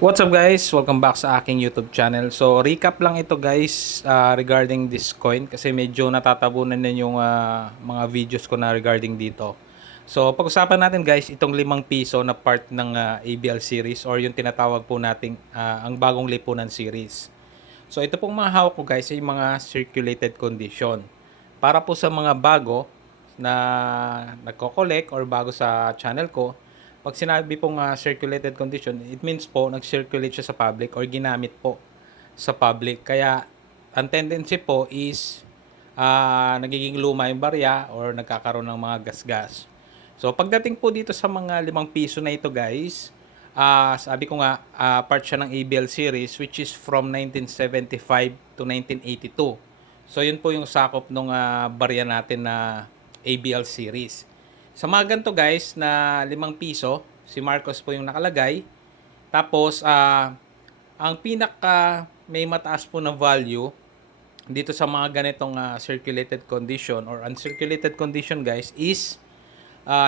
What's up guys? Welcome back sa aking YouTube channel. So recap lang ito guys regarding this coin kasi medyo natatabunan na yung mga videos ko na regarding dito. So pag-usapan natin guys itong 5 piso na part ng ABL series or yung tinatawag po nating ang bagong lipunan series. So ito pong mga hawak ko guys ay mga circulated condition. Para po sa mga bago na nagko-collect or bago sa channel ko, pag sinabi pong circulated condition, it means po nag-circulate siya sa public or ginamit po sa public. Kaya ang tendency po is nagiging luma yung barya or nagkakaroon ng mga gasgas. So pagdating po dito sa mga 5 piso na ito guys, sabi ko nga part siya ng ABL series which is from 1975 to 1982. So yun po yung sakop ng barya natin na ABL series. Sa mga ganito guys na 5 piso, si Marcos po yung nakalagay. Tapos ang pinaka may mataas po na value dito sa mga ganitong circulated condition or uncirculated condition guys is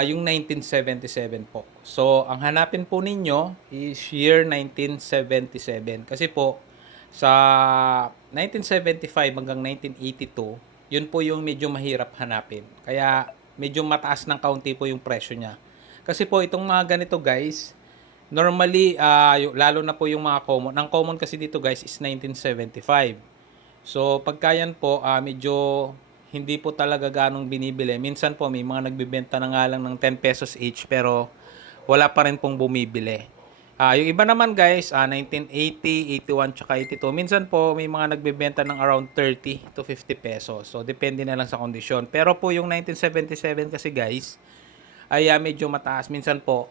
yung 1977 po. So ang hanapin po ninyo is year 1977 kasi po sa 1975 hanggang 1982 yun po yung medyo mahirap hanapin. Kaya medyo mataas ng kaunti po yung presyo niya. Kasi po itong mga ganito guys, normally lalo na po yung mga common. Ang common kasi dito guys is 1975. So pagka yan po medyo hindi po talaga ganong binibili. Minsan po may mga nagbebenta na nga lang ng 10 pesos each pero wala pa rin pong bumibili. Yung iba naman guys, 1980, 81, tsaka 82. Minsan po may mga nagbebenta ng around 30 to 50 pesos. So depende na lang sa kondisyon. Pero po yung 1977 kasi guys, ay medyo mataas. Minsan po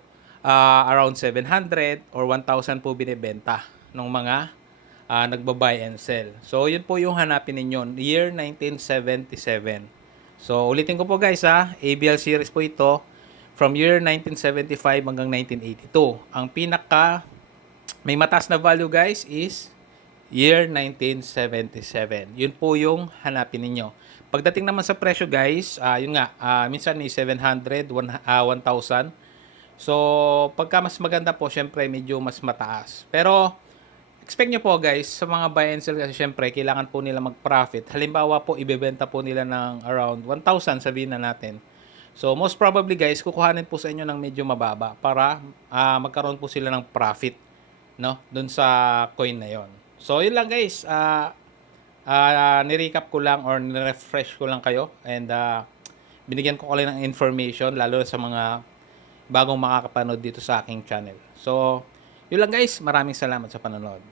around 700 or 1,000 po binibenta ng mga nagba-buy and sell. So yun po yung hanapin ninyo, year 1977. So ulitin ko po guys ABL series po ito from year 1975 hanggang 1982. Ang pinaka may mataas na value guys is year 1977. Yun po yung hanapin ninyo. Pagdating naman sa presyo guys, yun nga, minsan may 700, 1,000. So, pagka mas maganda po, syempre medyo mas mataas. Pero, expect nyo po guys, sa mga buy and sell kasi syempre, kailangan po nila mag-profit. Halimbawa po, ibebenta po nila ng around 1,000, sabihin na natin. So, most probably guys, kukuhanin po sa inyo ng medyo mababa para magkaroon po sila ng profit, no? Doon sa coin na yon. So, yun lang guys. Ni-recap ko lang or ni-refresh ko lang kayo and binigyan ko kayo ng information lalo sa mga bagong makakapanood dito sa aking channel. So, yun lang guys. Maraming salamat sa panonood.